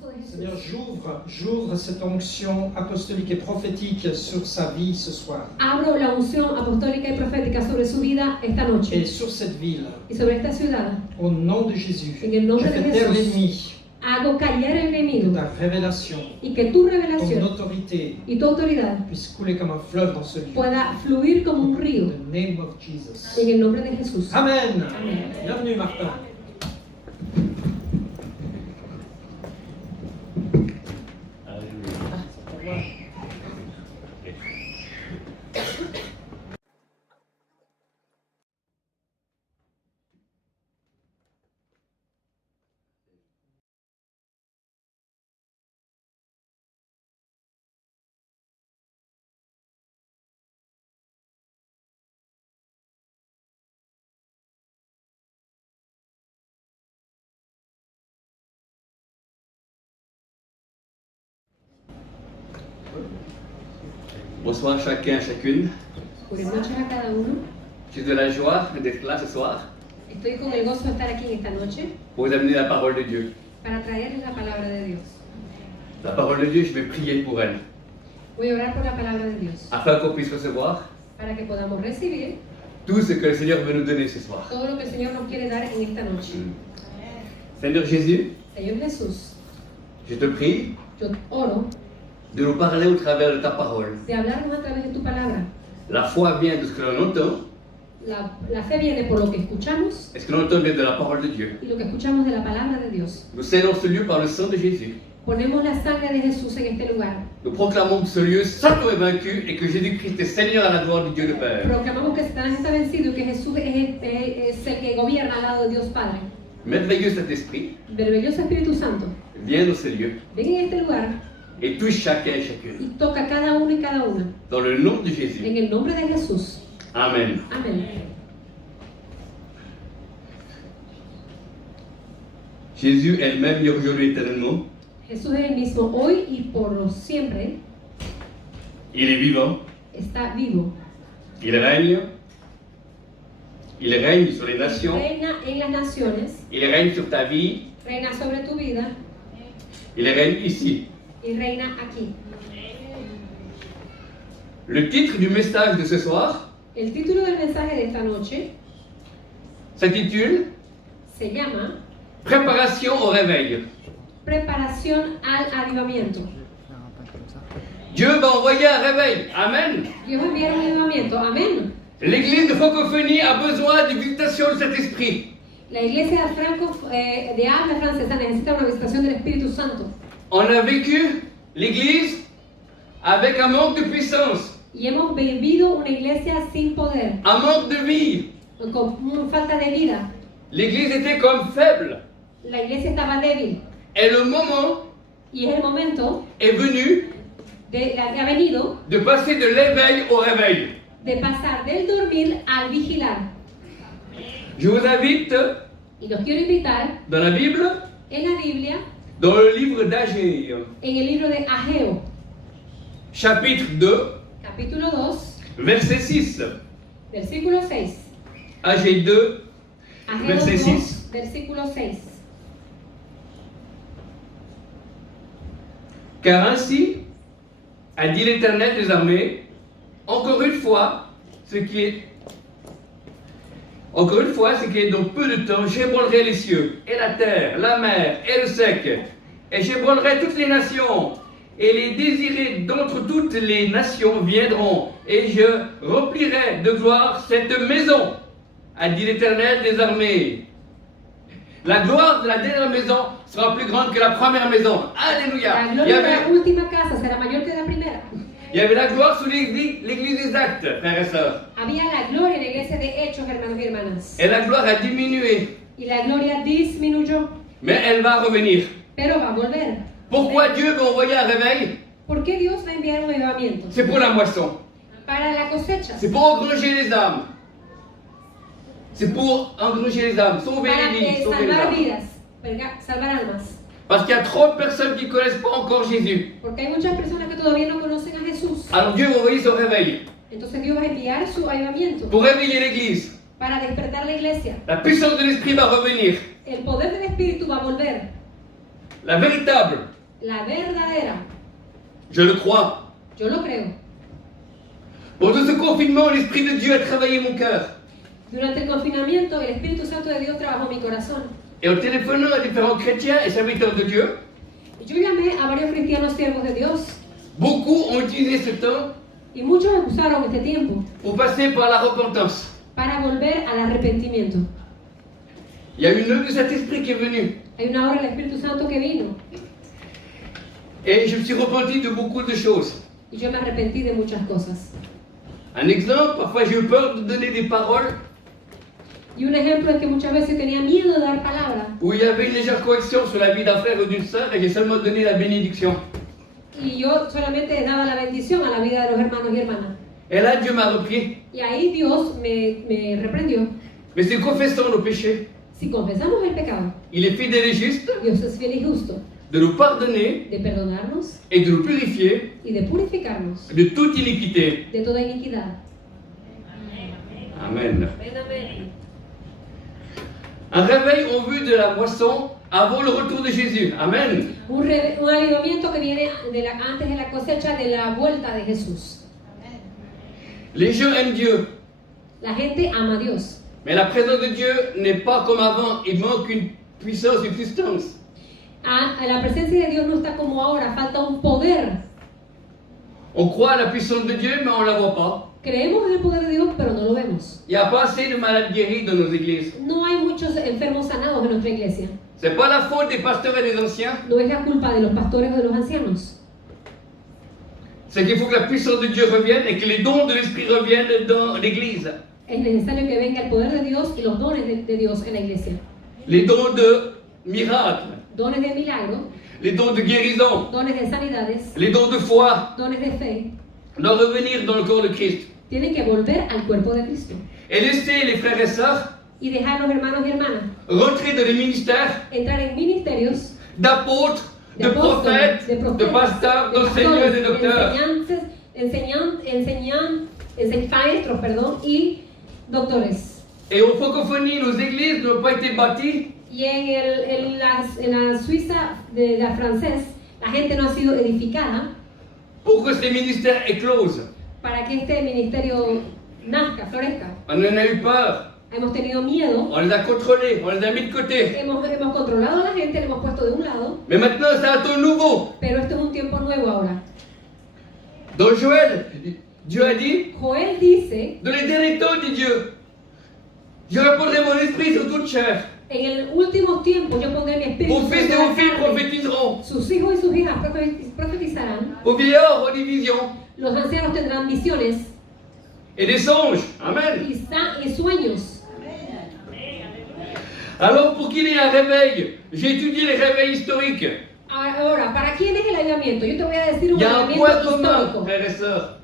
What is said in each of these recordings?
poderoso de Seigneur, Jesús. j'ouvre cette onction apostolique et prophétique sur sa vie ce soir. Abro la unción apostólica y profética sobre su vida esta Et noche sur cette ville, y sobre esta ciudad. au nom de Jésus, En el nombre je de fais taire Jesús. l'ennemi, Hago callar el que enemigo ta révélation, y que tu ton revelación autorité y tu autoridad puisse couler comme un fleuve dans ce lieu. pueda fluir como un In río the name of Jesus. en el nombre de Jesús. Amen. Amen. Bienvenue Martin. Bonsoir chacun, chacune. Buenas noches a cada uno. J'ai de la joie d'être là ce soir Estoy con el gozo de estar aquí en esta noche pour vous amener la parole de Dieu. para traerles la palabra de Dios. La parole de Dieu, je vais prier pour elle, Voy a orar por la palabra de Dios afin qu'on puisse recevoir para que podamos recibir tout ce que le Seigneur veut nous donner ce soir. todo lo que el Señor nos quiere dar en esta noche. Seigneur Jésus, Señor Jesús, je te prie yo oro de nous parler au travers de ta parole. de hablarnos a través de tu palabra. La foi vient de ce que l'on entend, La fe viene por lo que escuchamos et ce que l'on entend vient de la parole de Dieu. y lo que escuchamos de la palabra de Dios. Nous scellons ce lieu par le sang de Jésus. Ponemos la sangre de Jesús en este lugar. Nous proclamons que ce lieu saint est vaincu et que Jésus-Christ est Seigneur à la gloire de Dieu le Père. Proclamamos que Satanás está vencido y que Jesús es el que gobierna al lado de Dios Padre. Merveilleux Saint-Esprit, Maravilloso Espíritu Santo, viens dans ce lieu ven en este lugar et touche chacun et y chacune. toca a cada uno y cada una. Dans le nom de Jésus. En el nombre de Jesús. Amen. Amén. Jésus est le même hier, aujourd'hui, éternellement. Jesús es el mismo hoy y por lo siempre. Il est vivant. Está vivo. Il règne. Il règne sur les nations. Reina en las naciones. Il règne sur ta vie. Reina sobre tu vida Il règne ici. y reina aquí. Le titre du message de ce soir El título del mensaje de esta noche s'intitule se llama Préparation au réveil. Preparación al avivamiento. Dieu va envoyer un réveil. Amen. Dios envía un avivamiento. Amén. L'église de francophonie a besoin d'une visitation de cet esprit. La iglesia de habla francesa necesita una visitación del Espíritu Santo. On a vécu l'église avec un manque de puissance, Y hemos vivido una iglesia sin poder, un manque de vie. con falta de vida. L'église était comme faible. La iglesia estaba débil. Et le moment Y es el momento, est venu ha venido de passer de l'éveil au réveil. de pasar del dormir al vigilar. Je vous invite Y los quiero invitar dans la Bible, en la Biblia, dans le livre d'Agée, en el libro de Ageo, chapitre 2, capítulo 2, verset 6. versículo 6. Agée 2, Ageo Verset 2, 6. versículo 6. Car ainsi a dit l'Éternel des armées, encore une fois, ce qui est dans peu de temps, j'ébranlerai les cieux, et la terre, la mer, et le sec, et j'ébranlerai toutes les nations, et les désirés d'entre toutes les nations viendront, et je remplirai de gloire cette maison, a dit l'Éternel des armées. La gloire de la dernière maison sera plus grande que la première maison. Alléluia. La Il y gloria de avait, la última casa será mayor que la primera. il y avait la gloire sous l'église des actes, frères et sœurs. Había la gloria en la iglesia de Hechos, hermanos y hermanas. Et la gloire a diminué, Y la gloria disminuyó, mais elle va revenir. pero va a volver. Pourquoi Dieu veut envoyer un réveil? ¿Por qué Dios va a enviar un avivamiento? C'est pour la moisson. Para la cosecha. C'est pour engranger les âmes. C'est pour engranger les âmes, sauver Para les vies, sauver les salvar âmes. vidas, salvar almas. Parce qu'il y a trop de personnes qui ne connaissent pas encore Jésus. Porque hay muchas personas que todavía no conocen a Jesús. Alors Dieu va envoyer son réveil Entonces Dios va a enviar su avivamiento pour réveiller l'église. para despertar la iglesia. La puissance de l'esprit va revenir. El poder del Espíritu va a volver. la véritable. la verdadera. Je le crois. Yo lo creo. Pendant ce confinement, l'Esprit de Dieu a travaillé mon cœur. Durante el confinamiento, el Espíritu Santo de Dios trabajó mi corazón. Et en téléphonant à différents chrétiens et serviteurs de Dieu, Yo llamé a varios cristianos siervos de Dios beaucoup ont utilisé ce temps y muchos usaron este tiempo pour passer par la repentance. para volver al arrepentimiento. Il y a une œuvre de cet esprit qui est venue. Hay una obra del Espíritu Santo que vino Et je me suis repenti de beaucoup de choses. y yo me arrepentí de muchas cosas. Un exemple, parfois j'ai eu peur de donner des paroles Y un ejemplo es que muchas veces tenía miedo de dar palabra où il y avait une légère correction sur la vie d'un frère ou d'une sœur et j'ai seulement donné la bénédiction. y yo solamente daba la bendición a la vida de los hermanos y hermanas. Et là, Dieu m'a repris. Y ahí Dios me reprendió. Mais c'est confessant nos péchés. Si confesamos el pecado, Il est fidèle et juste Dios es fiel y justo de nous pardonner de perdonarnos et de nous purifier y de purificarnos de toute iniquité. de toda iniquidad. Amen. Amén, amén. Un réveil en vue de la moisson avant le retour de Jésus. Amen. Un avivamiento que viene antes de la cosecha de la vuelta de Jesús. Les gens aiment Dieu, La gente ama a Dios, mais la présence de Dieu n'est pas comme avant. Il manque une puissance, une substance. La presencia de Dios no está como ahora, falta un poder. On croit à la puissance de Dieu, mais on ne la voit pas. Creemos en el poder de Dios, pero no lo vemos. Il n'y a pas assez de malades guéris dans nos églises. No hay muchos enfermos sanados en nuestra iglesia. C'est pas la faute des pasteurs et des anciens. No es la culpa de los pastores o de los ancianos. C'est qu'il faut que la puissance de Dieu revienne et que les dons de l'Esprit reviennent dans l'église. Es necesario que venga el poder de Dios y los dones de Dios en la iglesia. Les dons de miracles, Dones de milagro, les dons de guérison, dones de sanidades, les dons de foi dones de fe, doivent revenir dans le corps de Christ. tienen que volver al cuerpo de Cristo. Et laisser les frères et sœurs Y dejar a los hermanos y hermanas rentrer dans les ministères entrar en ministerios d'apôtres, de apóstoles, prophètes, de pasteurs, de d'enseignants et de pastores, docteurs. maestros, perdón, y doctores. Et en francophonie, nos églises n'ont pas été bâties Y en la Suiza de la francés, la gente no ha sido edificada pour que ces ministères éclosent. para que este ministerio nazca, florezca. On en a eu peur, Hemos tenido miedo, on les a contrôlés, on les a mis de côté. hemos controlado a la gente, le hemos puesto de un lado, Mais maintenant, c'est un temps nouveau. pero esto es un tiempo nuevo ahora. Dans Joël, Dieu a dit, Joel dice, dans les derniers temps, dit Dieu, je répandrai mon esprit sur toute chair. en el último tiempo yo pondré mi espíritu Vos fils et sobre la vos filles carne. prophétiseront. Sus hijos y sus hijas profetizarán, Vos vieillards auront des visions los ancianos tendrán visiones et des songes. Amen. y sueños. Alors, pour qu'il y ait un réveil, j'ai étudié les réveils historiques. Ahora, ¿para quién es el avivamiento? Yo te voy a decir un Il y a un point avivamiento commun, histórico. frères et sœurs.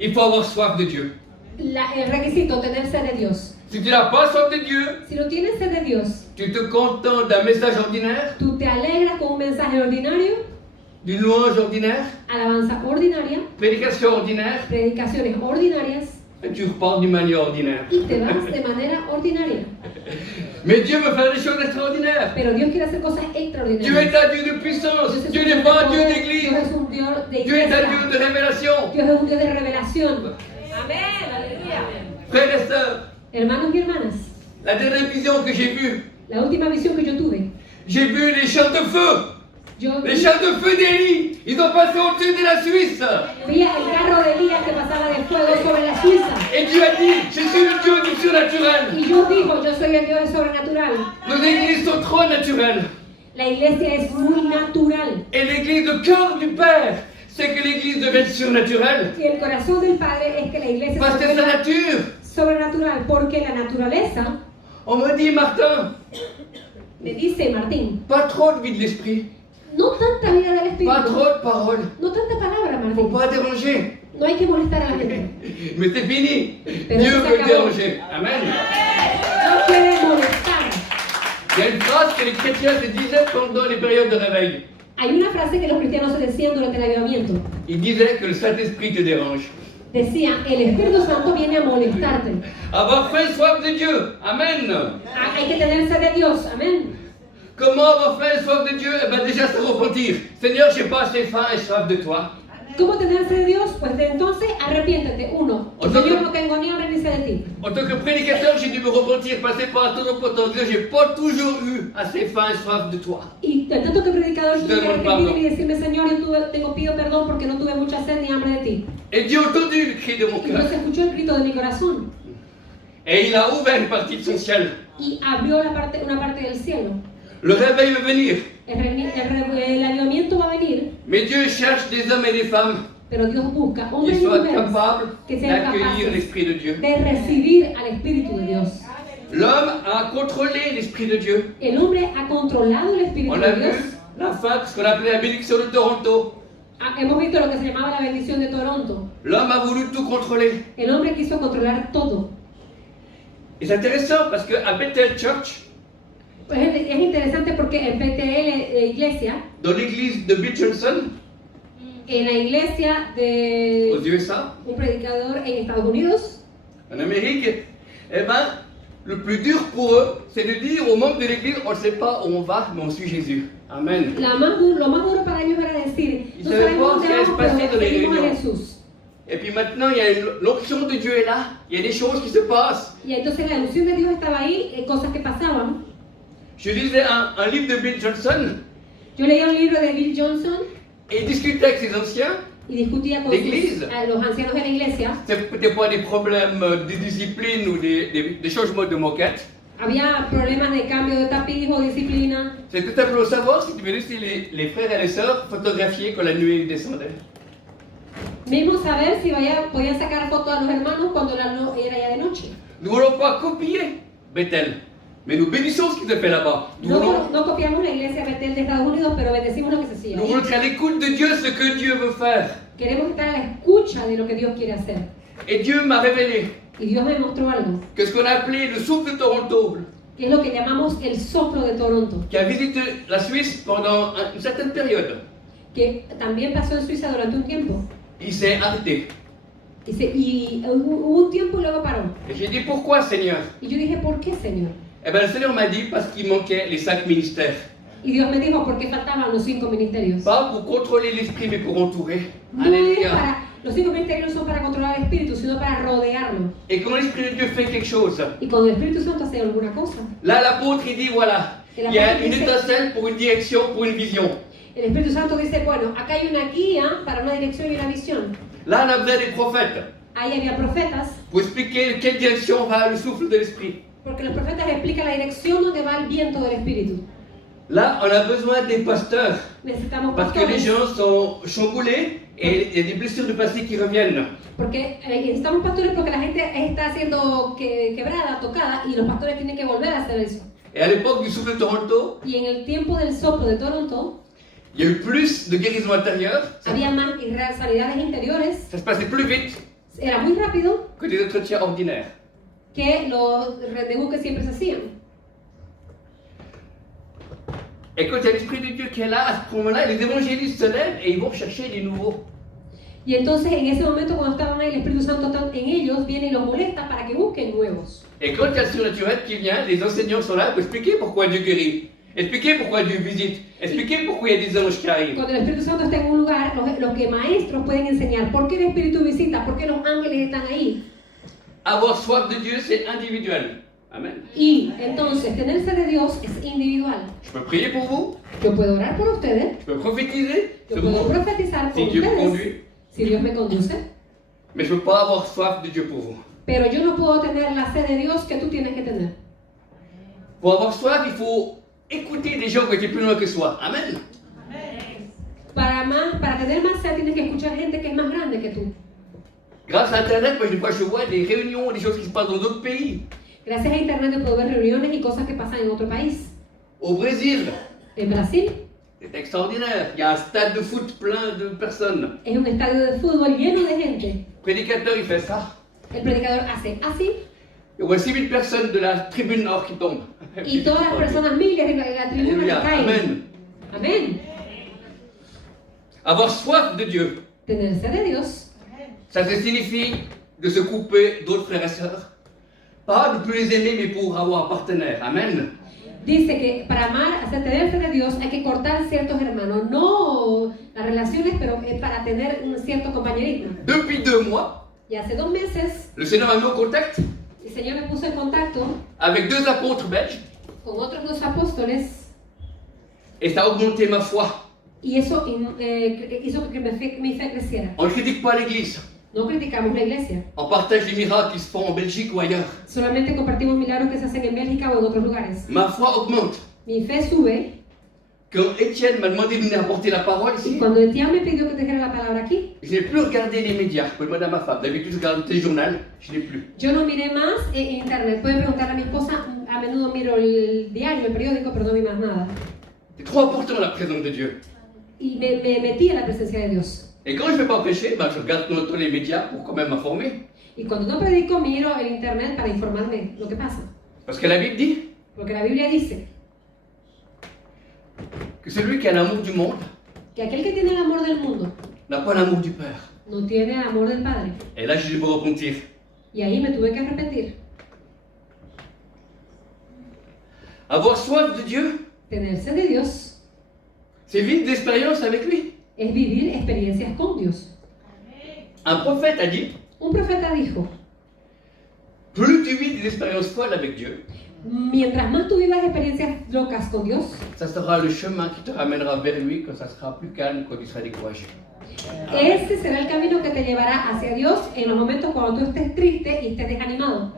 Il faut avoir soif de Dieu. El requisito, tener sed de Dios. Si tu n'as pas soif de Dieu, Si no tienes sed de Dios, tu te contentes d'un message ordinaire, tú te alegras con un mensaje ordinario, d'une louange ordinaire, alabanza ordinaria, prédication ordinaire, predicaciones ordinarias, et tu repars d'une manière ordinaire. y te vas de manera ordinaria. Mais Dieu veut faire des choses extraordinaires. Pero Dios quiere hacer cosas Dieu extraordinarias. est un Dieu de puissance. Dios es Dieu un n'est Dios pas de un Dieu poder, d'église. Dios es un Dios de Dieu est un iglesia. Dieu de révélation. Dios es un Dios de revelación. Amén, aleluya. Frères et sœurs, Hermanos y hermanas, la dernière vision que j'ai vue, la última visión que yo tuve, j'ai vu les chars de feu. yo Les vi chars de feu d'Élie. Ils ont passé au-dessus de la Suisse. el carro de Elías que pasaba de fuego sobre la Suiza. Et Dieu a dit, je suis le Dieu du surnaturel. Y Dios dijo, yo soy el Dios del sobrenatural. Nos églises sont trop naturelles. La iglesia es muy natural. Et l'église, le cœur du Père, c'est que l'église devienne surnaturelle. Y el corazón del Padre es que la iglesia Parce que se c'est la vuelva nature. sobrenatural, porque la naturaleza, On me dit, Martin, me dice Martín, pas trop de vie de l'esprit. no tanta vida del Pas Espíritu, trop de paroles. no tanta palabra, Faut Martín. pas déranger. No hay que molestar a la gente. Mais c'est fini. Pero Dieu eso se veut acabó. déranger. Amen. No quiere molestar. Il y a une phrase que les chrétiens se disaient pendant les périodes de réveil. Hay una frase que los cristianos se decían durante el avivamiento. Ils disaient que le Saint-Esprit te dérange. Decían, el Espíritu Santo viene a molestarte. Avoir faim, soif de Dieu. Amen. Hay que tener sed de Dios, amén. Comment avoir faim et soif de Dieu? Eh bien déjà se repentir. Seigneur, j'ai pas assez faim et soif de toi. ¿Cómo tener sed de Dios? Pues de entonces arrepiéntete. Uno, Entonces- Señor, no tengo ni hambre ni sed de ti. En tant que prédicateur, j'ai dû me repentir, passer par tout le Dieu. J'ai pas toujours eu assez faim et soif de toi. Y de tanto que predicador, yo Te tuve que demando arrepentirme perdón. y decirme, Señor, yo pido perdón porque no tuve mucha sed ni hambre de ti. Et Dieu a entendu le cri de mon Y cœur. Dios escuchó el grito de mi corazón Et il a ouvert une partie de son ciel. y abrió una parte del cielo. Le réveil va venir. El avivamiento va a venir, Mais Dieu cherche des hommes et des femmes pero Dios busca qui hombres y soient mujeres capables que sean d'accueillir capaces l'Esprit de Dieu. de recibir al Espíritu de Dios. L'homme a contrôlé l'Esprit de Dieu. El hombre ha controlado el Espíritu On a de vu Dios. la fin, ce qu'on appelait la bénédiction de Toronto. Hemos visto lo que se llamaba la bendición de Toronto. L'homme a voulu tout contrôler. El hombre quiso controlar todo. Et c'est intéressant parce qu'à Bethel Church, Pues es interesante porque en PTL Iglesia, dans l'église de Bill Johnson, en la iglesia de aux USA, un predicador en Estados Unidos, en Amérique, eh ben, le plus dur pour eux, c'est de dire aux membres de l'église, on ne sait pas où on va, mais on suit Jésus. Amen. lo más duro para ellos era decir, Y no se ve sabemos por dónde qué es vamos, pasé pero de seguimos a reunión. Jesús. Et puis maintenant, il y a l'onction de Dieu est là. Il y a des choses qui se passent. Y entonces la ilusión de Dios estaba ahí, cosas que pasaban. Je lisais un livre de Bill Johnson Yo leía un libro de Bill Johnson et il discutait avec ses anciens. y discutía con L'église. los ancianos de la iglesia. C'était pas des problèmes de discipline ou des changements de moquette. Había problemas de cambio de tapiz o disciplina. C'était simplement savoir si tu veux laisser les frères et les sœurs photographier quand la nuée descendait. Mismo saber si podían sacar fotos a los hermanos cuando era ya de noche. Nous ne voulons pas copier Bethel, mais nous bénissons ce qui se fait là-bas. No copiamos la iglesia Betel de Estados Unidos, pero bendecimos lo que se hacía. Nous voulons être à l'écoute de Dieu, ce que Dieu veut faire. Queremos estar a la escucha de lo que Dios quiere hacer. Et Dieu m'a révélé Y Dios me mostró algo, que ce qu'on a appelé le souffle de Toronto, que es lo que llamamos el soplo de Toronto, qui a visité la Suisse pendant une certaine période, que también pasó en Suiza durante un tiempo. il s'est arrêté. Y hubo un tiempo y luego paró. Et j'ai dit, pourquoi Seigneur? Y yo dije, ¿por qué, Señor? Eh bien, le Seigneur m'a dit, parce qu'il manquait les 5 ministères. Y Dios me dijo, ¿por qué faltaban los 5 ministerios? Pas pour contrôler l'esprit, mais pour entourer. No es Alléluia. los 5 ministerios no son para controlar el Espíritu, sino para rodearlo. Et quand l'Esprit de Dieu fait quelque chose, Y cuando el Espíritu Santo hace alguna cosa, là l'apôtre il dit voilà, Et il y a l'apôtre une dit, étincelle pour une direction, pour une vision. el Espíritu Santo dice, bueno, acá hay una guía para una dirección y una visión. Là on a besoin des prophètes Ahí había profetas, pour expliquer quelle direction va le souffle de l'Esprit. porque los profetas explican la dirección donde va el viento del Espíritu. Là on a besoin des pasteurs Necesitamos parce que les pastores, gens sont chamboulés et il y a des blessures de passé qui reviennent. porque necesitamos pastores porque la gente está siendo quebrada, tocada, y los pastores tienen que volver a hacer eso. Et à l'époque du souffle de Toronto, Y en el tiempo del soplo de Toronto, il y a eu plus de guérison intérieure, había más sanidades interiores, ça se passait plus vite era muy rápido que des entretiens ordinaires. que los rendezvous que siempre se hacían. Et quand il y a l'Esprit de Dieu qui est là, à ce moment-là, les évangélistes se lèvent et ils vont chercher les nouveaux. Y entonces en ese momento cuando estaban ahí, el Espíritu Santo está en ellos, viene y los molesta para que busquen nuevos. Et quand il y a le surnaturel qui vient, les enseignants sont là pour expliquer pourquoi Dieu guérit, expliquer pourquoi Dieu visite, expliquer pourquoi il y a des anges qui arrivent. Cuando el Espíritu Santo está en un lugar, los que maestros pueden enseñar por qué el Espíritu visita, por qué los ángeles están ahí. Avoir soif de Dieu, c'est individuel. Amen. Y entonces tener sed de Dios es individual. Je peux prier pour vous, Yo puedo orar por ustedes, je peux prophétiser, yo puedo sur vous, profetizar por si Dieu me ustedes, conduit, si Dios me conduce, mais je ne peux pas avoir soif de Dieu pour vous. pero yo no puedo tener la sed de Dios que tú tienes que tener. Pour avoir soif, il faut écouter des gens qui étaient plus loin que soi. Amen. Para tener más sed tienes que escuchar gente que es más grande que tú. Grâce à Internet, moi, des fois, je vois des réunions, des choses qui se passent dans d'autres pays. Gracias a internet yo puedo ver reuniones y cosas que pasan en otro país. Au Brésil, En Brasil c'est extraordinaire. Il y a un stade de foot plein de personnes. es un estadio de fútbol lleno de gente. Le prédicateur, il fait ça. El predicador hace así Et on voit 6000 personnes de la tribune nord qui tombent. y todas las personas miles de la tribuna Alléluia. que caen. Amen. Amén. Avoir soif de Dieu, Tener sed de Dios ça signifie de se couper d'autres frères et sœurs. Pas de plus les aimer, mais pour avoir un partenaire. Amen. Dice que para amar, tener fe de Dios, hay que cortar ciertos hermanos, no las relaciones, pero para tener un cierto compañerismo. Depuis 2 mois, Y hace 2 meses, le Seigneur m'a mis en contact el Señor me puso en contacto avec 2 apôtres belges con otros 2 apóstoles et ça a augmenté ma foi. y eso hizo que mi fe creciera. On ne critique pas l'Église, No criticamos la iglesia, on partage les miracles qui se font en Belgique ou ailleurs. solamente compartimos milagros que se hacen en Bélgica o en otros lugares. Ma foi augmente. Mi fe sube Quand Étienne m'a demandé de venir apporter la parole y ici, cuando Etienne me pidió que trajera la palabra aquí, je n'ai plus regardé les médias. Je peux demander à ma femme. D'habitude, je regarde le téléjournal, je n'ai plus. yo no miré más en internet. Pueden preguntar a mi esposa, a menudo miro el diario, el periódico, pero no vi más nada. C'est trop important la présence de Dieu. Y me metí en la presencia de Dios. Et quand je ne vais pas prêcher, ben, je regarde tous les médias pour quand même m'informer. Y cuando no predico, miro el internet para informarme lo que pasa. Parce que la Bible dit Porque la Biblia dice que celui qui a l'amour du monde que aquel que tiene el amor del mundo n'a pas l'amour du Père. no tiene el amor del Padre. Et là, j'ai dû me repentir. Y ahí me tuve que arrepentir. Avoir soif de Dieu, Tener sed de Dios c'est vivre d'expérience avec lui. es vivir experiencias con Dios. Un prophète a dit, Un profeta dijo, plus tu vis des expériences folles avec Dieu, mientras más tú vivas experiencias locas con Dios, ça sera le chemin qui te ramènera vers lui quand ça sera plus calme, quand tu seras découragé. ese será el camino que te llevará hacia Dios en los momentos cuando tú estés triste y estés desanimado.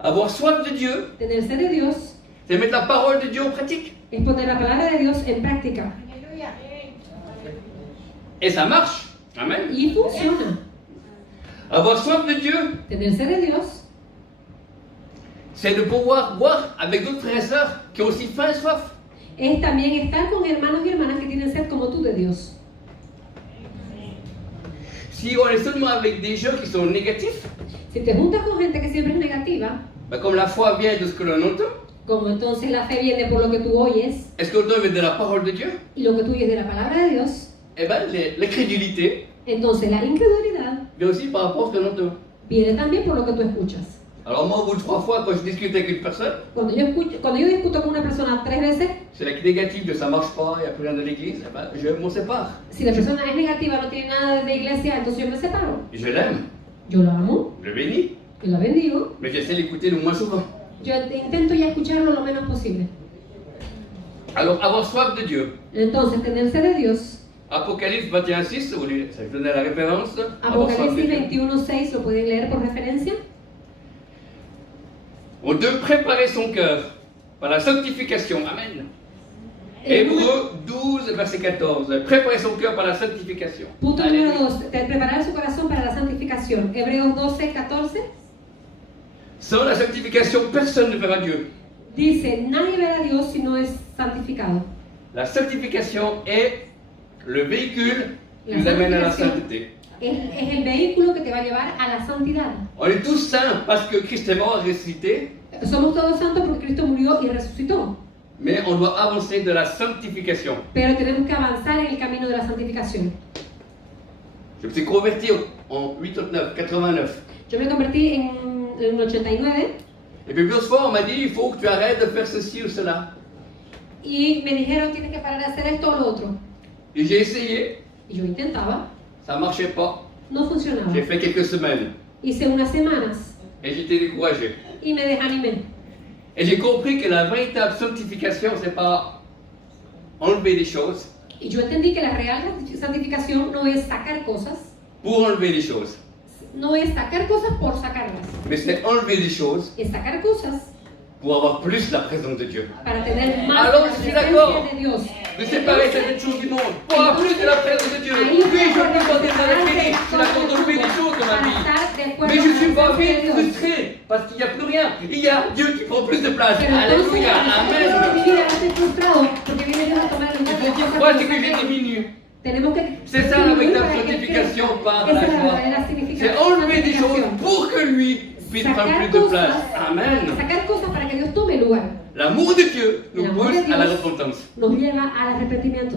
Avoir soif de Dieu, Tener sed de Dios c'est mettre la parole de Dieu en pratique. es poner la palabra de Dios en práctica. Et ça marche. Amen. Y funciona. Avoir soif de Dieu, Tener sed de Dios c'est de pouvoir boire avec d'autres frères et sœurs qui ont aussi faim et soif. es también estar con hermanos y hermanas que tienen sed como tú de Dios. Si on est seulement avec des gens qui sont négatifs, Si te juntas con gente que siempre es negativa, ben comme la foi vient de ce que l'on entend, como entonces la fe viene por lo que tú oyes est-ce que l'on vient de la parole de Dieu? y lo que tú oyes de la palabra de Dios, Eh bien, l'incrédulité entonces la incredulidad vient aussi par rapport à ce que l'on entend. viene también por lo que tú escuchas. Alors moi, au bout de 3 fois, quand je discute avec une personne, Cuando yo discuto con una persona 3 veces, c'est la négative de ça marche pas, il n'y a plus rien de l'église, eh ben, je m'en sépare. si la persona es negativa, no tiene nada de iglesia, entonces yo me separo. Et je l'aime, Yo la amo, je le bénis, yo la bendigo, mais j'essaie d'écouter le moins souvent. yo intento ya escucharlo lo menos posible. Alors, avoir soif de Dieu. Entonces, tener sed de Dios, Apocalypse 21:6, vous voulez, ça je donnais la référence. Avoir soif de Apocalipsis Dieu. 21:6, lo pueden leer por referencia. On doit préparer son cœur par la sanctification. Amen. Hébreux 12, verset 14. Préparer son cœur par la sanctification. Punto Alléluia. número 2, preparar su corazón para la santificación. Hebreos 12:14 Sans la sanctification, personne ne verra Dieu. dice, nadie verá a Dios si no es santificado. La sanctification est le véhicule qui La nous amène à la sanctification sainteté. es el vehículo que te va a llevar a la santidad. On est tous saints parce que Christ est mort et ressuscité, Somos todos santos porque Cristo murió y resucitó. mais on doit avancer de la sanctification. Pero tenemos que avanzar en el camino de la santificación. Je me suis converti en 89. Yo me convertí en 89 Et puis plusieurs fois, on m'a dit, il faut que tu arrêtes de faire ceci ou cela. y me dijeron, tienes que parar de hacer esto o lo otro. Et j'ai essayé, Y yo intentaba, ça ne marchait pas. no funcionaba. J'ai fait quelques semaines Hice unas semanas et j'étais découragé. y me desanimé. Et j'ai compris que la véritable sanctification, c'est pas enlever des choses Y yo entendí que la real santificación no es sacar cosas, pour enlever des choses, no es sacar cosas por sacarlas, mais c'est enlever des choses es sacar cosas pour avoir plus la présence de Dieu. para tener más Alors, la je suis d'accord. presencia de Dios. De séparer certaines choses du monde pour avoir plus de la présence de Dieu. Oui, je peux penser dans la télé, je suis d'accord d'enlever des choses dans ma vie. Mais je ne suis pas vite frustré parce qu'il n'y a plus rien. Il y a Dieu qui prend plus de place. Pero entonces, Alléluia, en vez de Amen. vivir, estoy frustrado porque viene Dios a tomar el lugar de las cosas Moi, que c'est que nos j'ai saquemos. diminué. Tenemos que C'est ça la disminuir véritable para que Él sanctification crezca. par Esa la es la joie. verdadera C'est enlever des choses santificación. pour que lui puisse prendre plus de place. Amen. Sacar cosas para que Dios tome el lugar. L'amour de Dieu nous L'amour de pousse à la Dios repentance. nos lleva al arrepentimiento.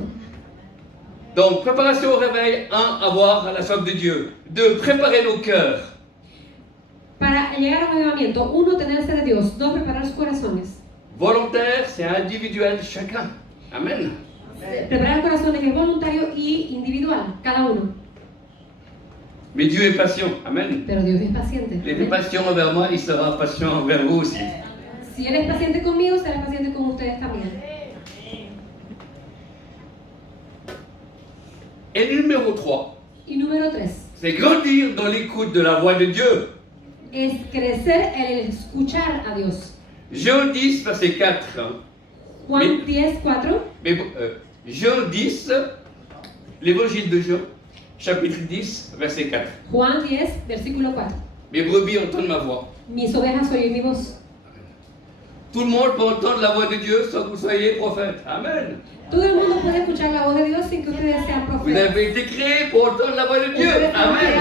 Donc, préparation au réveil, 1, avoir la soif de Dieu. 2, préparer nos cœurs. Para llegar a un avivamiento, 1, tener sed de Dios. 2, preparar sus corazones. Volontaire, c'est individuel, chacun. Amen. Preparar el corazón es voluntario y individual, cada uno. Mais Dieu est patient. Amen. Pero Dios es paciente. Il était patient envers moi, il sera patient envers vous aussi. Si Él es paciente conmigo, será paciente con ustedes también. Et numéro 3, Y número 3, c'est grandir dans l'écoute de la voix de Dieu. es crecer en el escuchar a Dios. Jean 10, verset 4. Juan 10:4. Mais Jean 10, l'évangile de Jean, chapitre 10, verset 4. Juan 10, versículo 4. Mes brebis entendent ma voix. Mis ovejas oyen mi voz. Tout le monde peut entendre la voix de Dieu sans que vous soyez prophète. Amen. Todo el mundo puede escuchar la voz de Dios sin que ustedes sean Vous profetas. avez été créés pour entendre la voix de Dieu. Amen.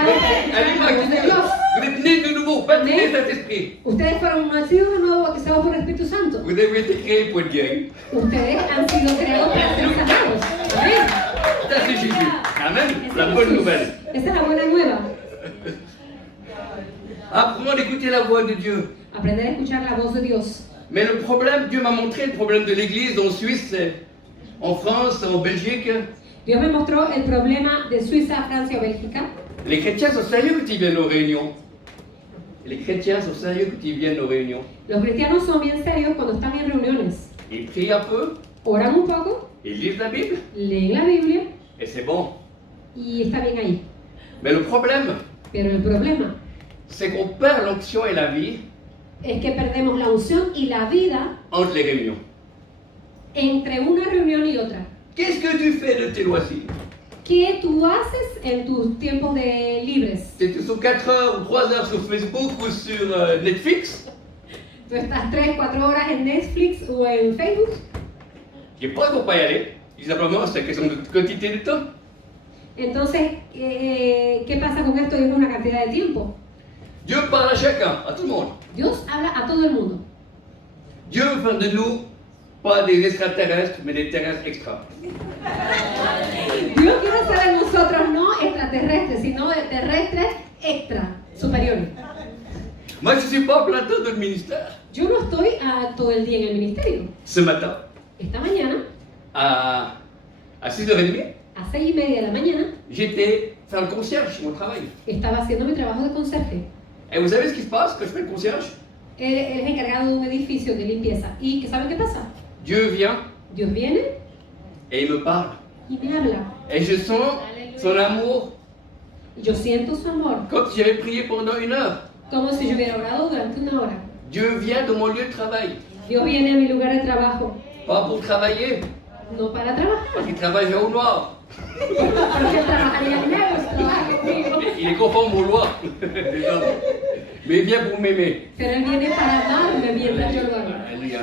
À l'image de Dieu. Vous êtes nés de nouveau, baptisés de Saint-Esprit. Ustedes fueron nacidos de nuevo, bautizados por el Espíritu Santo. Vous avez été créés pour être guéris. Ustedes han sido creados para ser sanados. Amén. Ça, c'est Jésus. Amen. Ese La es bonne Jesús. nouvelle. Esa es la buena nueva. Apprenons à écouter la voix de Dieu. Aprender a escuchar la voz de Dios. Mais le problème, Dieu m'a montré le problème de l'Église en Suisse, en France, en Belgique. Dios me mostró el problema de Suiza, Francia o Bélgica. Les chrétiens sont sérieux quand ils viennent aux réunions. Les chrétiens sont sérieux quand ils viennent aux réunions. Los cristianos son bien serios cuando están en reuniones. Ils prient un peu, Oran un poco, ils lisent la Bible, leen la Biblia et c'est bon. y está bien ahí. Mais le problème, Pero el problema c'est qu'on perd l'onction et la vie es que perdemos la unción y la vida entre les réunions. entre una reunión y otra. Qu'est-ce que tu fais de tes loisirs? ¿Qué tú haces en tus tiempos de libres? Tu sur 4 heures ou 3 heures sur Facebook ou sur Netflix? ¿Tú estás 3-4 horas en Netflix o en Facebook? Je n'ai pas pour pas y aller. Simplement, c'est question de quantité de temps. Entonces, ¿qué pasa con esto? Es una cantidad de tiempo. Dieu parle à chacun, à tout le monde. Dios habla a todo el mundo. Dieu veut faire de nous pas des extraterrestres, mais des terrestres extra. Dios quiere hacer de nosotros no extraterrestres, sino de terrestres extra, superiores. Moi, je ne suis pas plein temps dans le ministère. Yo no estoy todo el día en el ministerio. Ce matin, Esta mañana, à 6h30, a 6:30 de la mañana, j'étais faire le concierge chez mon travail. estaba haciendo mi trabajo de conserje. Et vous savez ce qui se passe quand je fais le concierge? Él es encargado de un edificio de limpieza. ¿Y saben qué pasa? Dieu vient Dios viene et il me parle. y me habla. Et je sens son amour Y yo siento su amor, comme si j'avais prié pendant 1 heure. como si yo hubiera orado durante 1 hora. Dieu vient dans mon lieu de travail. Dios viene a mi lugar de trabajo, Pas pour travailler, no para trabajar, parce qu'il travaille au noir. porque él trabajaría en negro, si trabaja conmigo. Il est conforme aux lois. Mais il vient pour m'aimer. Pero él viene para amarme mientras yo lo hago. Alléluia.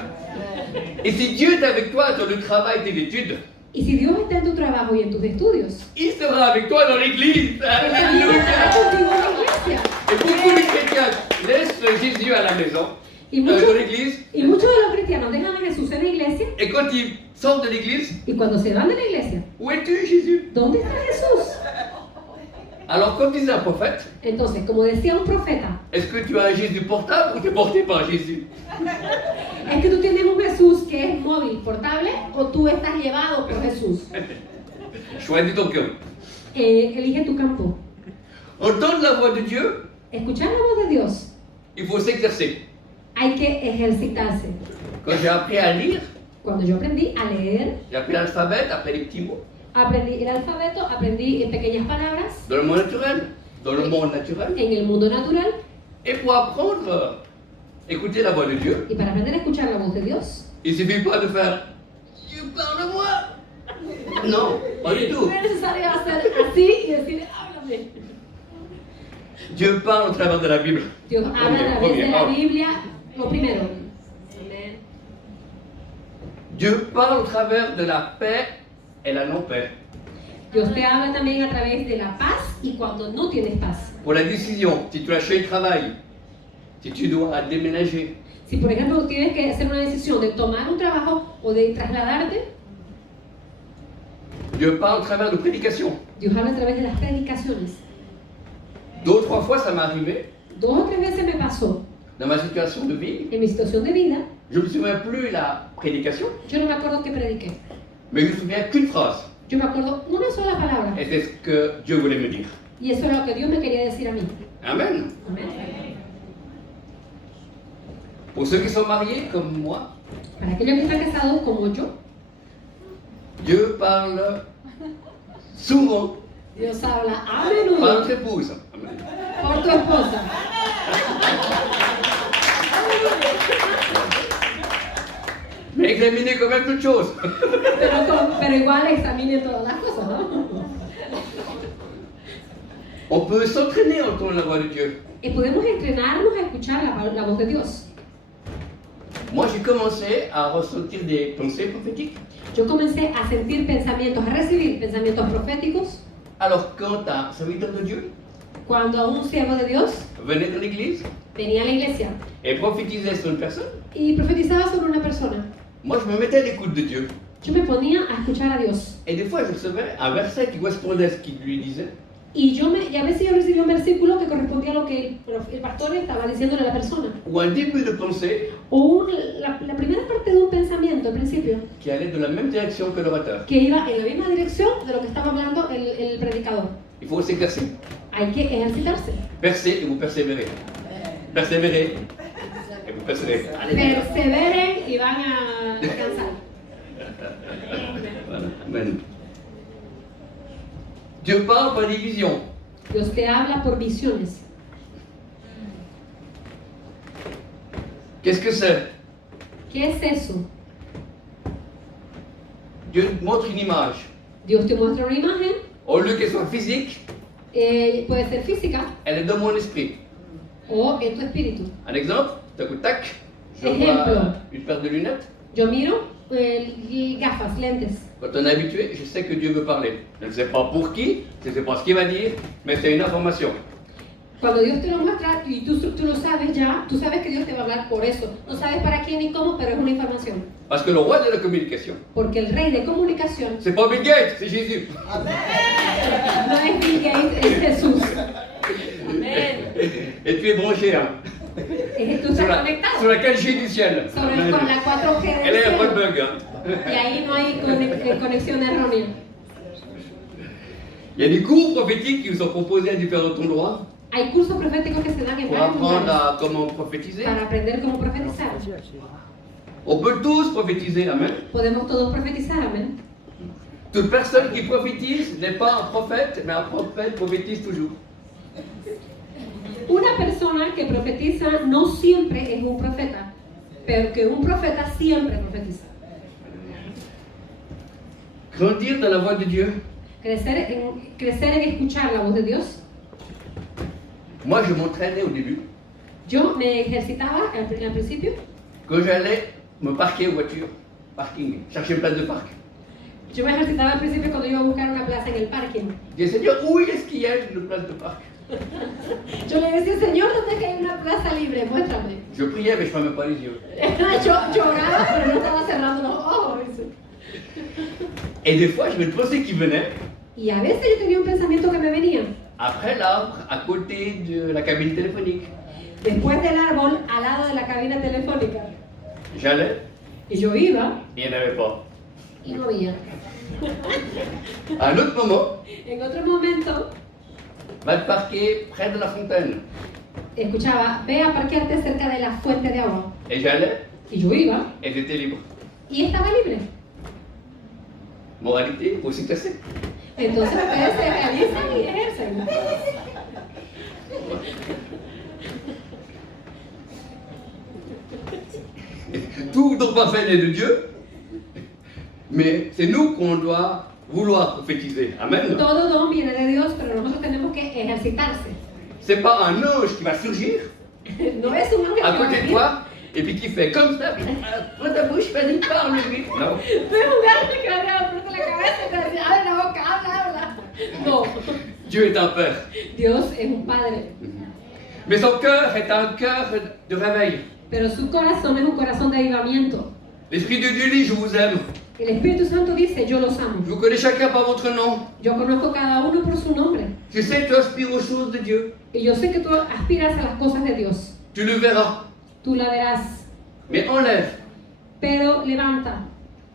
Et si Dieu est avec toi dans le travail tes études, Y si Dios está en tu trabajo y en tus estudios, il sera avec toi dans l'église. Él también estará Alléluia. contigo en la iglesia. Et beaucoup de chrétiens laissent Jésus à la maison, Y dans muchos, l'église, y muchos de los cristianos dejan a Jesús en la iglesia et quand ils sortent de l'église, y cuando se van de la iglesia, où es-tu Jésus? ¿dónde está Jesús? Alors comme disait un prophète, Entonces, como decía un profeta, est-ce que tu as un Jésus portable ou tu es porté par Jésus? ¿es que tú tienes un Jesús que es móvil, portable, o tú estás llevado por Jesús? Choisis ton cœur. Elige tu campo. Entendre la voix de Dieu, Escuchar la voz de Dios, il faut s'exercer. hay que ejercitarse. Quand j'ai appris à lire, Cuando yo aprendí a leer, j'ai appris l'alphabet, après les petits mots, aprendí el alfabeto, aprendí pequeñas palabras dans le monde naturel, dans le monde naturel. en el mundo natural, Et pour apprendre à écouter la voix de Dieu, y para aprender a escuchar la voz de Dios, il ne suffit pas de faire Dieu parle-moi. Non, pas du tout. no es necesario hacer así y decir, háblame. Dieu parle au travers de la Bible. Dios habla a través de la Biblia, lo primero. Amén. Dieu parle au travers de la paix et la non-paix. Dios te habla también a través de la paz y cuando no tienes paz. Pour la décision, si tu as changé de travail, si tu dois déménager, Si por ejemplo tienes que hacer una decisión de tomar un trabajo o de trasladarte, Dieu parle au travers de prédications. Dios habla a través de las predicaciones. 2 ou 3 fois, ça m'est arrivé. 2 o 3 veces me pasó dans ma situation de vie, en mi situación de vida, je ne me souviens plus la prédication, yo no me acuerdo qué prediqué. mais je me souviens qu'une phrase. Yo me acuerdo una sola palabra. Et c'est ce que Dieu voulait me dire. Y eso es lo que Dios me quería decir a mí. Amen. Amén. Pour ceux qui sont mariés comme moi, Para aquellos que están casados como yo, Dieu parle souvent Dios habla a par menudo notre épouse. Amen. por tu esposa. Mais examinez quand même toutes choses. Pero igual examine todas las cosas, ¿no? On peut s'entraîner à entendre la voix de Dieu. Y podemos entrenarnos a escuchar la voz de Dios. Moi, j'ai commencé à ressentir des pensées prophétiques. Yo comencé a sentir pensamientos, a recibir pensamientos proféticos Alors, quand un serviteur de Dieu cuando un siervo de Dios venait dans l'église venía a la iglesia et prophétisait sur une personne, y profetizaba sobre una persona. moi, je me mettais à l'écoute de Dieu. Yo me ponía a escuchar a Dios. Et des fois, je recevais un verset qui correspondait à ce qu'il lui disait. Y a veces yo recibía un versículo que correspondía a lo que el pastor estaba diciéndole a la persona. Ou un début de pensée O la primera parte de un pensamiento, al principio, qui allait dans la même direction que l'orateur. que iba en la misma dirección de lo que estaba hablando el predicador. Il faut s'exercer. Hay que ejercitarse. Percez et vous persévérez. Persévérez et vous persévérez. Allez. Perseveren y van a alcanzar. Voilà. Amen. Dieu parle par des visions. Dios te habla por visiones. Qu'est-ce que c'est? ¿Qué es eso? Dieu te montre une image. Dios te muestra una imagen, Au lieu qu'elle soit physique, puede ser física elle est dans mon esprit. o en tu espíritu. Un exemple, tac ou tac, je Exemple. vois une paire de lunettes. Yo miro gafas, lentes. Quand on est habitué, je sais que Dieu veut parler. Je ne sais pas pour qui, je ne sais pas ce qu'il va dire, mais c'est une information. Cuando Dios te lo muestra y tú lo sabes ya, tú sabes que Dios te va a hablar por eso. No sabes para quién ni cómo, pero es una información. Parce que le roi de la communication, Porque el rey de comunicación c'est pas Bill Gates, c'est Jésus. no es Bill Gates, es Jesús. Et tu es branché hein, Tú sur, estás la, conectado sur la 4G du ciel. con la 4G Elle del est pas de cielo. bug. Hein. Y ahí no hay conexión errónea. Il y a des cours prophétiques qui nous sont proposés à différents endroits Hay cursos proféticos que se dan en pour varios apprendre lugares à comment prophétiser. para aprender cómo profetizar. On peut tous prophétiser, amen. Podemos todos profetizar, amén. Toute personne qui prophétise n'est pas un prophète, mais un prophète prophétise toujours. Una persona que profetiza no siempre es un profeta, pero que un profeta siempre profetiza. Grandir dans la voix de Dieu. Crecer en escuchar la voz de Dios. Moi, je m'entraînais au début. Yo me ejercitaba al principio. Quand j'allais me parquer en voiture, parking, chercher une place de parc. Yo me ejercitaba al principio cuando iba a buscar una plaza en el parking. Je disais, Seigneur, où est-ce qu'il y a une place de parc? Yo le decía, Señor, ¿dónde es que hay una plaza libre? Muéstrame. Je priais, mais je ne fermais pas les yeux. Yo lloraba, pero no estaba cerrando los ojos. Et des fois, j'avais une pensée qui venait, Y a veces yo tenía un pensamiento que me venía. après l'arbre, à côté de la cabine téléphonique. Después del árbol, al lado de la cabina telefónica. J'allais, Y yo iba et il n'y en avait pas. y no había. À un autre moment, En otro momento, va te parquer près de la fontaine. escuchaba, ve a parquearte cerca de la fuente de agua. Et j'allais, Y yo iba et j'étais libre. y estaba libre. Moralité, il faut s'y placer. Entonces ustedes se realizan y ejercen. Tout don parfait naît de Dieu, mais c'est nous qu'on doit vouloir prophétiser. Amen. Todo don viene de Dios, pero nosotros tenemos que ejercitarse. C'est pas un ange qui va surgir No es un ángel à que va a côté de venir. toi et puis qui fait comme ça, prends ta bouche, vas-y, parle, lui. Non. No es un ángel que va a venir a ponerte la cabeza y te va a decir, abre la boca, habla. No. Dieu est un père. Dios es un padre, Mais son cœur est un cœur de réveil. pero su corazón es un corazón de avivamiento. L'Esprit de Dieu dit, je vous aime. El Espíritu Santo dice, yo los amo. Je vous connais chacun par votre nom. Yo conozco cada uno por su nombre. Je sais que tu aspires aux choses de Dieu. Y yo sé que tú aspiras a las cosas de Dios. tu le verras. tú la verás. Mais enlève Pero levanta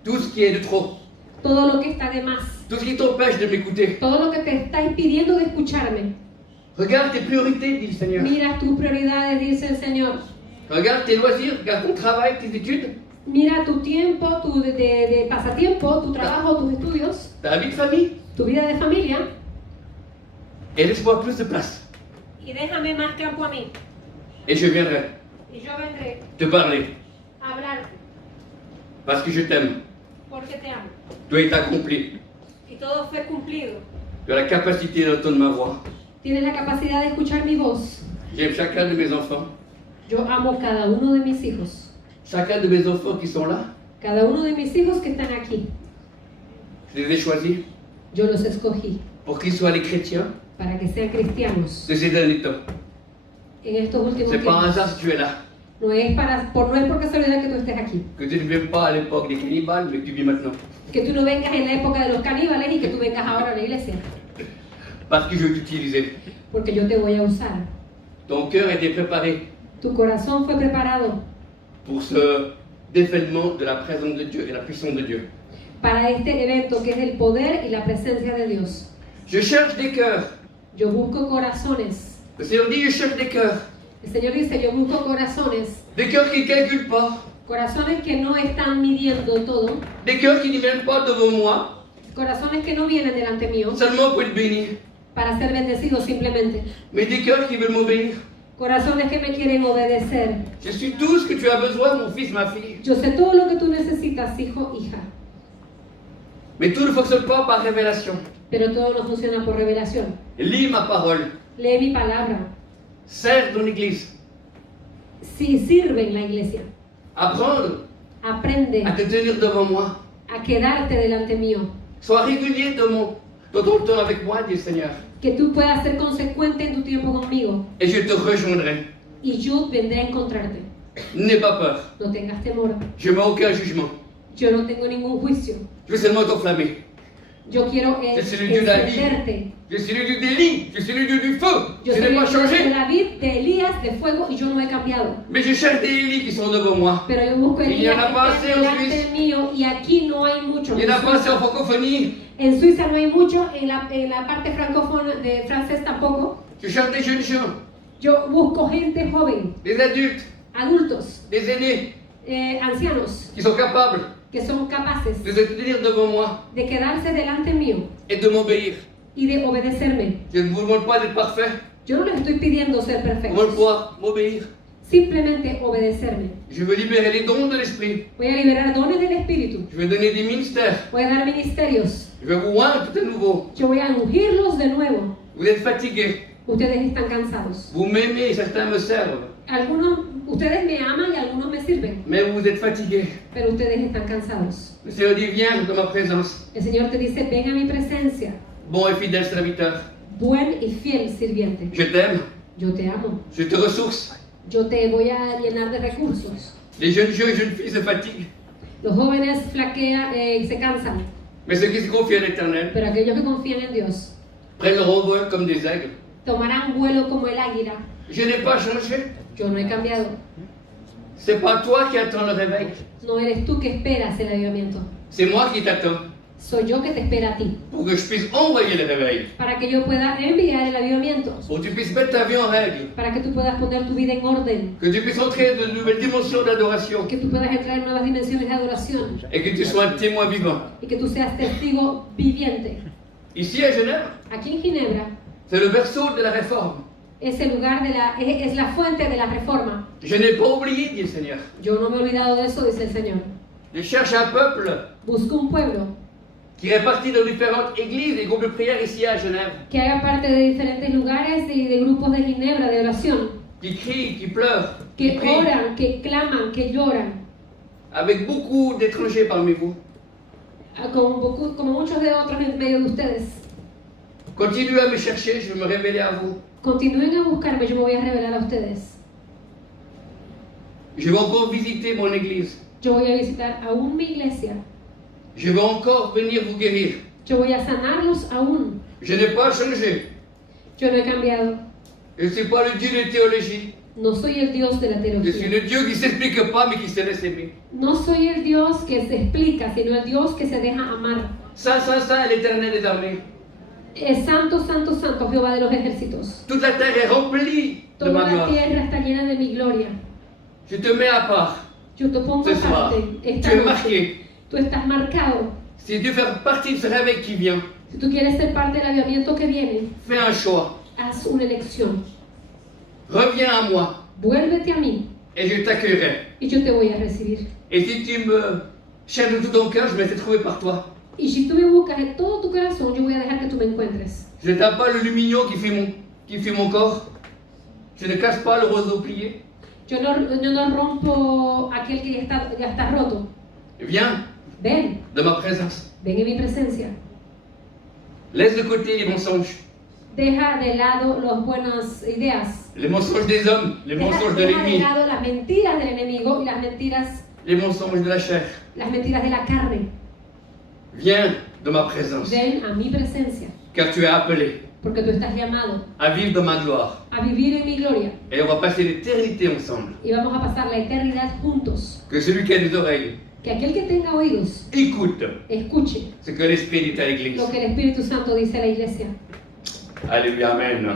tout ce qui est de trop, todo lo que está de más, tout ce qui t'empêche de m'écouter. todo lo que te está impidiendo de escucharme. Regarde tes priorités, dit le Seigneur. Mira tus prioridades, dice el Señor. Regarde tes loisirs, regarde ton travail, tes études, Mira tu tiempo, tu de pasatiempo, tu trabajo, tus estudios, ta vie de famille, tu vida de familia. et laisse-moi plus de place. Y déjame más campo a mí. Et je viendrai Y yo vendré te parler, a hablarte parce que je t'aime. porque te amo. Tout est accompli. Y todo fue cumplido. Tu as la capacité d'entendre ma voix. Tienes la capacidad de escuchar mi voz. J'aime chacun de mes enfants. Yo amo cada uno de mis hijos. Chacun de mes enfants qui sont là, Cada uno de mis hijos que están aquí. je les ai choisis Yo los escogí pour qu'ils soient les chrétiens para que sean cristianos de ces derniers temps. en estos últimos C'est pas un tiempos. hasard si tu es là. No es por casualidad que tú estés aquí. Que tu ne viens pas à l'époque des cannibales, mais que tu vis maintenant. Que tú no vengas en la época de los caníbales y que tú vengas ahora a la iglesia. Parce que je vais t'utiliser. Porque yo te voy a usar. Ton cœur a été préparé Tu corazón fue preparado pour ce déferlement de la présence de Dieu et la puissance de Dieu. para este evento que es el poder y la presencia de Dios. Je cherche des cœurs. Yo busco corazones. Le Seigneur dit, je cherche des cœurs. El Señor dice, yo busco corazones. Des cœurs qui ne calculent pas. Corazones que no están midiendo todo. Des cœurs qui ne viennent pas devant moi, Corazones que no vienen delante mío seulement pour être bénis. para ser bendecidos simplemente. Mais des cœurs qui veulent m'obéir. Corazones que me quieren obedecer. Je suis tout ce que tu as besoin, mon fils, ma fille. Yo sé todo lo que tú necesitas, hijo, hija. Mais tout ne fonctionne pas par révélation. Pero todo no funciona por revelación. Lis ma parole. Lee mi palabra. Sers ton église. Si sirve en la iglesia. Apprendre Aprende à te tenir devant moi. a quedarte delante mío. Sois régulier dans ton temps avec moi, dit le Seigneur. Que tú puedas ser consecuente en tu tiempo conmigo. Et je te rejoindrai. Y yo vendré a encontrarte. N'aie pas peur. No tengas temor. Je ne mets aucun jugement. Yo no tengo ningún juicio. Je veux seulement t'enflammer. Yo quiero Je suis le Dieu d'Ali. encenderte. Je suis le Dieu d'Élie. Je suis le Dieu du feu. Yo Je soy n'ai pas el Dios de changé. David, de Elías, de fuego, y yo no he cambiado. Mais je cherche des Élie qui sont devant moi. Pero yo busco Y Elías ya no pasa, que estén delante Luis. mío, y aquí no hay mucho. Il n'y en a pas assez en francophonie. En Suiza no hay mucho, en la parte francófona de francés tampoco. Je cherche des jeunes gens, Yo busco gente joven, des adultes, adultos, des aînés ancianos, qui sont capables que son capaces de se tenir devant moi de quedarse delante mío et de m'obéir. y de obedecerme. Je ne vous demande pas d'être parfait. Yo no les estoy pidiendo ser Vous demandez perfectos, quoi? M'obéir. simplemente obedecerme. Je veux libérer les dons de l'esprit. Voy a liberar dones del Espíritu, Je vais donner des ministères. voy a dar ministerios, Je vais vous oindre tout à nouveau. yo voy a ungirlos de nuevo. Vous êtes fatigués. Ustedes están cansados. Vous m'aimez, certains me servent. Ustedes me aman y algunos me sirven, Mais vous êtes fatigués. pero ustedes están cansados. Le Seigneur dit, viens dans ma présence. El Señor te dice, ven a mi presencia, Bon et fidèle serviteur. buen y fiel sirviente. Je t'aime. Yo te amo. Je te ressource. Yo te voy a llenar de recursos. Les jeunes gens et jeunes filles se fatiguent. Los jóvenes flaquean y se cansan, Mais ceux qui se confient à l'Éternel pero aquellos que confían en Dios prennent leur envol comme des aigles. tomarán vuelo como el águila. Je n'ai pas changé. Yo no he cambiado. C'est pas toi qui attends le réveil. No eres tú que esperas el avivamiento. C'est moi qui t'attends Soy yo que te espera a ti, pour que je puisse envoyer le réveil. para que yo pueda enviar el avivamiento, Pour que tu puisses mettre ta vie en règle. para que tú puedas poner tu vida en orden, Que tu puisses entrer dans de nouvelles dimensions d'adoration. que tú puedas entrar en nuevas dimensiones de adoración Et que tu sois un témoin vivant. y que tú seas testigo viviente. Ici à Genève, Aquí en Ginebra c'est le berceau de la réforme. es el lugar es la fuente de la reforma. Je n'ai pas oublié, dit le Seigneur. Yo no me he olvidado de eso, dice el Señor. Je cherche un peuple Busco un pueblo qui est réparti dans différentes églises et groupes de prière ici à Genève. que haga parte de diferentes lugares y de grupos de Ginebra, de oración, Qui crient, qui pleurent, que qui prient. oran, que claman, que lloran, Avec beaucoup d'étrangers parmi vous. como muchos de otros en medio de ustedes. Continuez à me chercher, je vais me révéler à vous. Continúen a buscarme, yo me voy a revelar a ustedes. Je vais encore visiter mon église. Yo voy a visitar aún mi iglesia. Je vais encore venir vous guérir. Yo voy a sanarlos aún. Je n'ai pas changé. Yo no he cambiado. Je ne suis pas le Dieu de théologie. No soy el Dios de la Je suis teología. le Dieu qui ne s'explique pas mais qui se laisse aimer. No soy el Dios que se explica, sino el Dios que se deja amar. Saint, Saint, Saint, l'Éternel des armées. Es santo, santo, santo, Jehová de los ejércitos. Toute la terre est remplie de Toda ma la gloire. tierra está llena de mi gloria. Je te mets à part Yo te pongo ce soir. aparte Tu esta es noche. marqué. Tú estás marcado. Si tu veux faire partie de ce réveil qui vient, Si tú quieres ser parte del avivamiento que viene, fais un choix. haz una elección. Reviens à moi Vuélvete a mí et je t'accueillerai. y yo te voy a recibir. Et si tu me cherches de tout ton cœur, je me laisserai trouver par toi. Y si tú me buscas en todo tu corazón, yo voy a dejar que tú me encuentres. Je ne tape pas le lumignon qui fait mon corps. Je ne casse pas le roseau plié. Yo no rompo aquel que ya está roto. Viens Ven, de ma présence. ven en mi presencia. Laisse de côté les mensonges. Deja de lado las buenas ideas. Les mensonges des hommes, les mensonges de Deja de l'ennemi, lado las mentiras del enemigo y las mentiras de la chair. de la carne. Viens de ma présence, Ven a mi presencia, car tu es appelé porque tú estás llamado à vivre dans ma gloire. a vivir en mi gloria Et on va passer l'éternité ensemble. y vamos a pasar la eternidad juntos. Que celui qui a des oreilles Que aquel que tenga oídos écoute escuche ce que l'Esprit dit à l'Église. lo que el Espíritu Santo dice a la iglesia. Alléluia, Amen.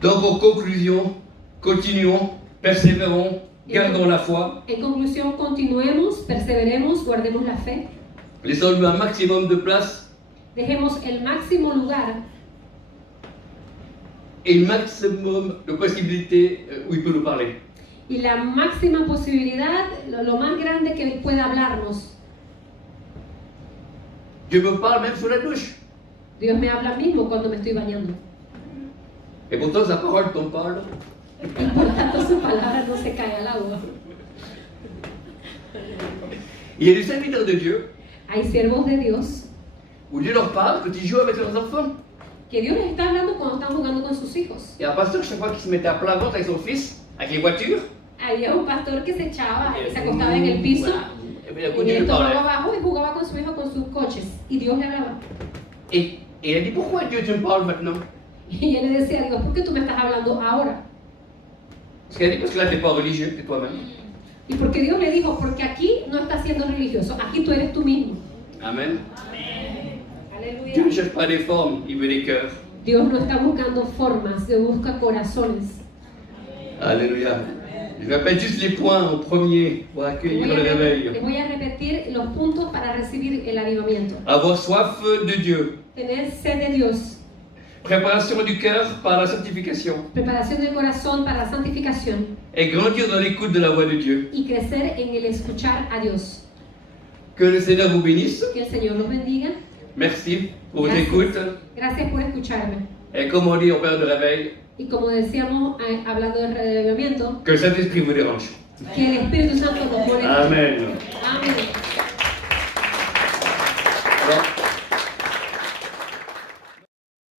Donc en conclusion, continuons, persévérons, gardons la foi, En conclusión, continuemos, perseveremos, guardemos la fe, laissons-lui un maximum de place dejemos el máximo lugar et le maximum de possibilités où il peut nous parler. y la máxima posibilidad, lo más grande que Él pueda hablarnos. Dieu me parle même sous la douche. Dios me habla mismo cuando me estoy bañando. Et pourtant sa parole tombe pas là. Y por lo tanto su palabra no se cae al agua. Il y a des serviteurs de Dieu Hay siervos de Dios où Dieu leur parle quand ils jouent avec leurs enfants. que Dios les está hablando cuando están jugando con sus hijos. Il y a un pasteur, chaque fois qu'il se mettait à plat ventre avec son fils, avec les voitures, Había un pastor que se echaba, se acostaba en el piso, et puis il a en continué el de parler. estómago abajo y jugaba con su hijo con sus coches. Y Dios le hablaba. Et il a dit, pourquoi Dieu tu me parles maintenant? Y él le decía a Dios, ¿por qué tú me estás hablando ahora? Parce qu'il a dit, parce que là tu n'es pas religieux, t'es toi-même. Y porque Dios le dijo, porque aquí no estás siendo religioso, aquí tú eres tú mismo. Amen. Aleluya. Dieu ne cherche pas des formes, il veut des cœurs. Dios no está buscando formas, Dios busca corazones. Alléluia. Je répète juste les points en premier pour accueillir le Les réveil. voy a repetir los puntos para recibir el avivamiento. Avoir soif de Dieu. Tener sed de Dios, Préparation du cœur par la sanctification. preparación del corazón para la santificación Et grandir dans l'écoute de la voix de Dieu. y crecer en el escuchar a Dios. Que le Seigneur vous bénisse. Que el Señor los bendiga. Merci pour votre Gracias. écoute. Gracias por escucharme. Et comme on dit au Père de réveil, Y como decíamos, hablando del avivamiento, que le Saint-Esprit vous dérange. que el Espíritu Santo nos moleste. Amen. Amén.